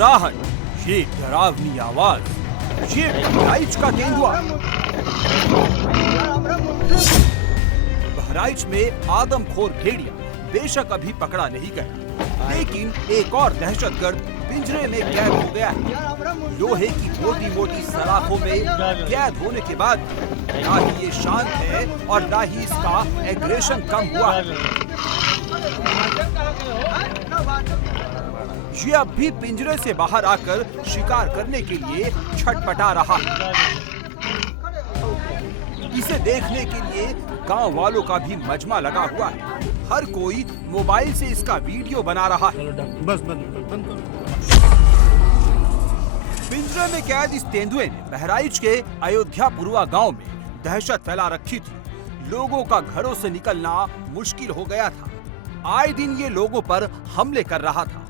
कुर्राहट, ये डरावनी आवाज, ये बहराइच का तेंदुआ। बहराइच में आदमखोर भेड़िया बेशक अभी पकड़ा नहीं गया, लेकिन एक और दहशतगर्द पिंजरे में कैद हो गया है। लोहे की मोटी मोटी सलाखों में कैद होने के बाद ना ही ये शांत है और ना ही इसका एग्रेशन कम हुआ। ये अब भी पिंजरे से बाहर आकर शिकार करने के लिए छटपटा रहा है। इसे देखने के लिए गांव वालों का भी मजमा लगा हुआ है। हर कोई मोबाइल से इसका वीडियो बना रहा है। बस बंद करो। पिंजरे में कैद इस तेंदुए ने बहराइच के अयोध्यापुरवा गांव में दहशत फैला रखी थी। लोगों का घरों से निकलना मुश्किल हो गया था। आए दिन ये लोगों पर हमले कर रहा था।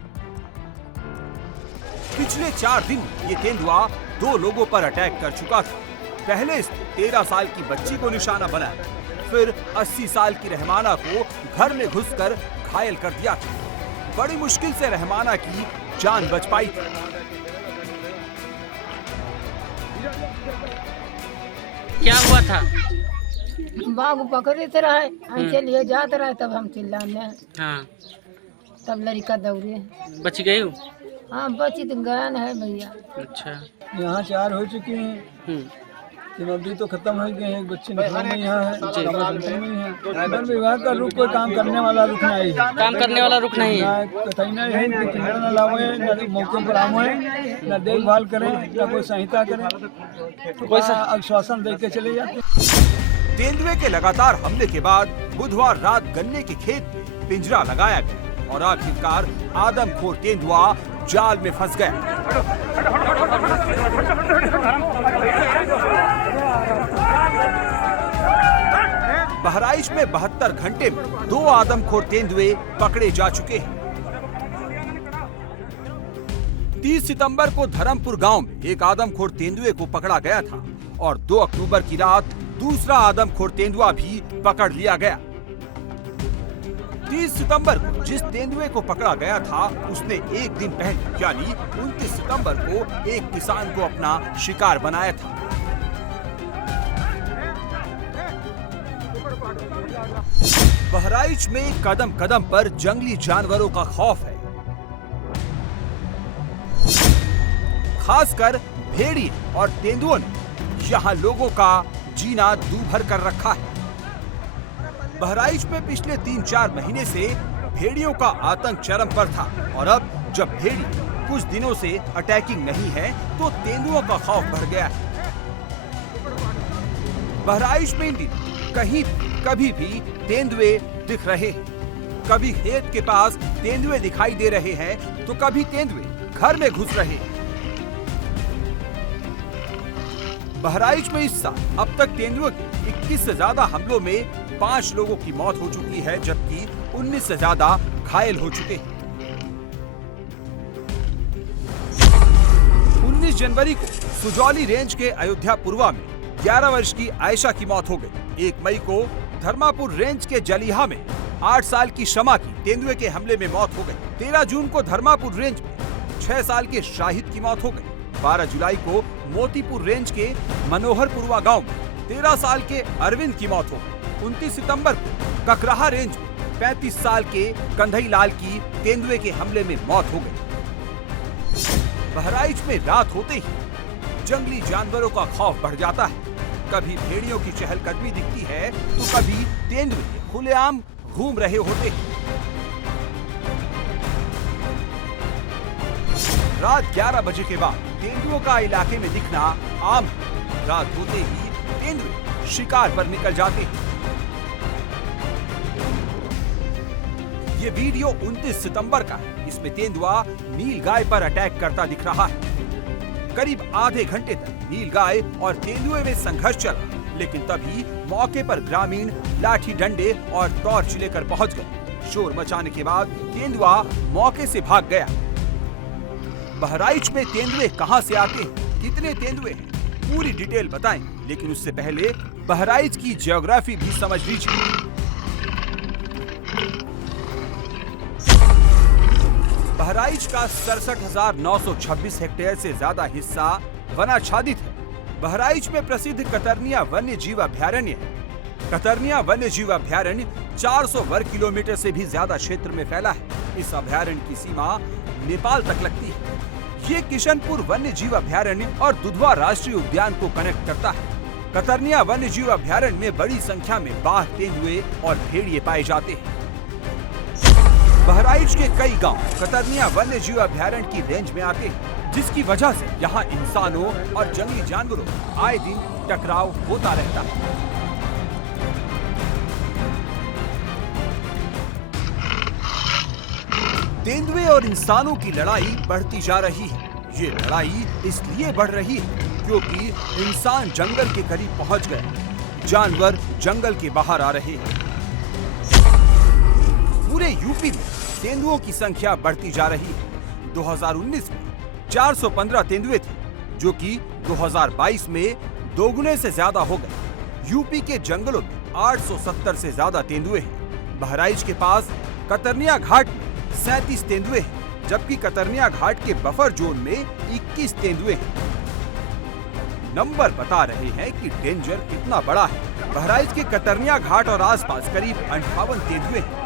पिछले 4 दिन ये तेंदुआ 2 लोगों पर अटैक कर चुका था। पहले इसने 13 साल की बच्ची को निशाना बनाया, फिर 80 साल की रहमाना को घर में घुसकर घायल कर दिया था। बड़ी मुश्किल से रहमाना की जान बच पाई थी। क्या हुआ था? बाघ पकड़े तो रहे, हम चलिए जाते रहे, तब हम चिल्लाने। हाँ, तब लड़का दौड़े। बच गई हूँ। हाँ बची तो गयन है भैया। अच्छा। यहाँ 4 हो चुकी हैं, 3 अभी तो खत्म हो गए हैं। बच्चे निकल में यहाँ है, अगर विभाग का रुख कोई काम करने वाला रुख नहीं है। काम करने वाला रुक नहीं है। कतई नहीं है, न किनारा न लावे, न मौके पर आवे, न देखभाल करें, न कोई सहायता करें, कोई आश्वासन दे के चले जाते। तेंदुए के लगातार हमले के बाद बुधवार रात गन्ने के खेत में पिंजरा लगाया गया और आखिरकार आदमखोर तेंदुआ जाल में फंस गया। बहराइच में 72 घंटे में 2 आदमखोर तेंदुए पकड़े जा चुके हैं। 30 सितंबर को धर्मपुर गांव में एक आदमखोर तेंदुए को पकड़ा गया था और 2 अक्टूबर की रात दूसरा आदमखोर तेंदुआ भी पकड़ लिया गया। 30 सितंबर को जिस तेंदुए को पकड़ा गया था, उसने एक दिन पहले यानी 29 सितंबर को एक किसान को अपना शिकार बनाया था। बहराइच में कदम कदम पर जंगली जानवरों का खौफ है। खासकर भेड़िए और तेंदुओं ने यहाँ लोगों का जीना दूभर कर रखा है। बहराइच में पिछले 3-4 महीने से भेड़ियों का आतंक चरम पर था और अब जब भेड़ी कुछ दिनों से अटैकिंग नहीं है तो तेंदुओं का खौफ बढ़ गया है। बहराइच में इन दिनों कहीं कभी भी तेंदुए दिख रहे हैं। कभी खेत के पास तेंदुए दिखाई दे रहे हैं तो कभी तेंदुए घर में घुस रहे हैं। बहराइच में इस साल अब तक तेंदुए के 21 से ज्यादा हमलों में 5 लोगों की मौत हो चुकी है, जबकि 19 से ज्यादा घायल हो चुके हैं। 19 जनवरी को सुजौली रेंज के अयोध्यापुरवा में 11 वर्ष की आयशा की मौत हो गई। 1 मई को धर्मापुर रेंज के जलिहा में 8 साल की शमा की तेंदुए के हमले में मौत हो गई। 13 जून को धर्मापुर रेंज में 6 साल के शाहिद की मौत हो गई। 12 जुलाई को मोतीपुर रेंज के मनोहरपुरवा गांव में 13 साल के अरविंद की मौत हो गई। 29 सितंबर को ककराहा रेंज में 35 साल के कंधई लाल की तेंदुए के हमले में मौत हो गई। बहराइच में रात होते ही जंगली जानवरों का खौफ बढ़ जाता है। कभी भेड़ियों की चहलकदमी दिखती है तो कभी तेंदुए खुलेआम घूम रहे होते हैं। रात 11 बजे के बाद तेंदुओं का इलाके में दिखना आम है। रात होते ही तेंदुए शिकार पर निकल जाते हैं। ये वीडियो 29 सितंबर का है। इसमें तेंदुआ नीलगाय पर अटैक करता दिख रहा है। करीब आधे घंटे तक नीलगाय और तेंदुए में संघर्ष चला, लेकिन तभी मौके पर ग्रामीण लाठी डंडे और टॉर्च लेकर पहुंच गए। शोर मचाने के बाद तेंदुआ मौके से भाग गया। बहराइच में तेंदुए कहां से आते हैं, कितने तेंदुए हैं, पूरी डिटेल बताएं, लेकिन उससे पहले बहराइच की ज्योग्राफी भी समझ लीजिए। बहराइच का 67,926 हेक्टेयर से ज्यादा हिस्सा वनाच्छादित है। बहराइच में प्रसिद्ध कतरनिया वन्य जीव अभयारण्य है। कतरनिया वन्य जीव अभयारण्य 400 वर्ग किलोमीटर से भी ज्यादा क्षेत्र में फैला है। इस अभयारण्य की सीमा नेपाल तक लगती है। ये किशनपुर वन्य जीव अभयारण्य और दुधवा राष्ट्रीय उद्यान को कनेक्ट करता है। कतरनिया वन्य जीव अभयारण्य में बड़ी संख्या में बाघ, तेंदुए और भेड़िए पाए जाते हैं। बहराइच के कई गांव कतरनिया वन्य जीव अभयारण्य की रेंज में आते हैं, जिसकी वजह से यहाँ इंसानों और जंगली जानवरों आए दिन टकराव होता रहता है। तेंदुए और इंसानों की लड़ाई बढ़ती जा रही है। ये लड़ाई इसलिए बढ़ रही है क्योंकि इंसान जंगल के करीब पहुंच गए, जानवर जंगल के बाहर आ रहे हैं। पूरे यूपी में तेंदुओं की संख्या बढ़ती जा रही है। 2019 में 415 तेंदुए थे, जो कि 2022 में दोगुने से ज्यादा हो गए। यूपी के जंगलों में 870 से ज्यादा तेंदुए हैं। बहराइच के पास कतरनिया घाट में 37 तेंदुए हैं, जबकि कतरनिया घाट के बफर जोन में 21 तेंदुए हैं। नंबर बता रहे हैं कि डेंजर कितना बड़ा है। बहराइच के कतरनिया घाट और आसपास करीब 58 तेंदुए हैं।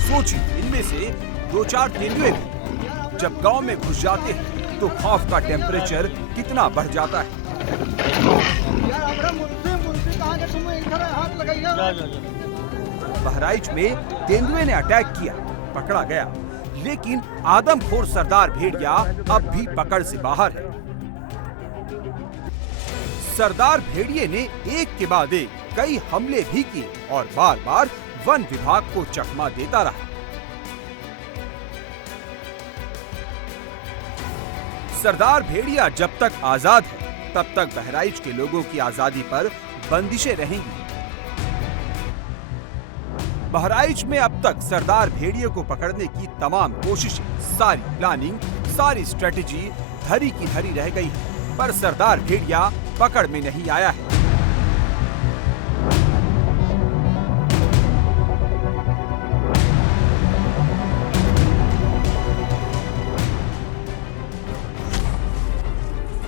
सोचिए, इनमें से 2-4 तेंदुए भी जब गांव में घुस जाते हैं तो खौफ का टेम्परेचर कितना बढ़ जाता है। बहराइच में तेंदुए ने अटैक किया, पकड़ा गया, लेकिन आदमखोर सरदार भेड़िया अब भी पकड़ से बाहर है। सरदार भेड़िए ने एक के बाद एक कई हमले भी किए और बार बार वन विभाग को चकमा देता रहा। सरदार भेड़िया जब तक आजाद है, तब तक बहराइच के लोगों की आजादी पर बंदिशें रहेंगी। बहराइच में अब तक सरदार भेड़िए को पकड़ने की तमाम कोशिशें, सारी प्लानिंग, सारी स्ट्रेटेजी धरी की धरी रह गई है, पर सरदार भेड़िया पकड़ में नहीं आया है।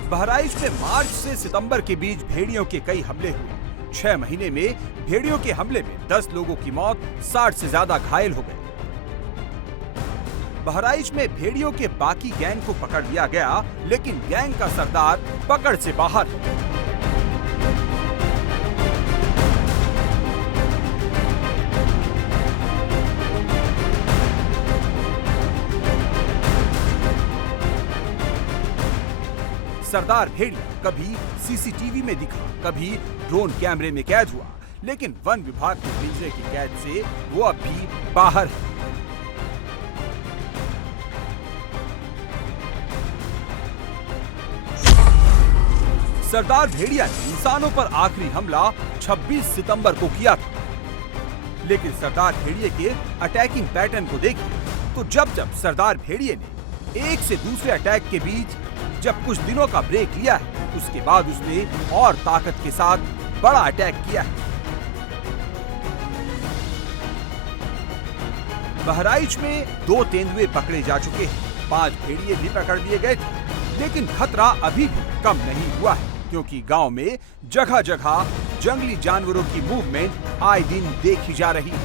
बहराइच में मार्च से सितंबर के बीच भेड़ियों के कई हमले हुए। 6 महीने में भेड़ियों के हमले में 10 लोगों की मौत, 60 से ज्यादा घायल हो गए। बहराइच में भेड़ियों के बाकी गैंग को पकड़ लिया गया, लेकिन गैंग का सरदार पकड़ से बाहर है। सरदार भेड़िया कभी सीसीटीवी में दिखा, कभी ड्रोन कैमरे में कैद हुआ, लेकिन वन विभाग के पिंजरे की कैद से वो अब भी बाहर है। सरदार भेड़िया ने इंसानों पर आखिरी हमला 26 सितंबर को किया था, लेकिन सरदार भेड़िए के अटैकिंग पैटर्न को देखिए तो जब जब सरदार भेड़िए ने एक से दूसरे अटैक के बीच जब कुछ दिनों का ब्रेक लिया है, उसके बाद उसने और ताकत के साथ बड़ा अटैक किया है। बहराइच में 2 तेंदुए पकड़े जा चुके हैं, 5 भेड़िए भी पकड़ लिए गए थे, लेकिन खतरा अभी भी कम नहीं हुआ है, क्योंकि गांव में जगह जगह जंगली जानवरों की मूवमेंट आए दिन देखी जा रही है।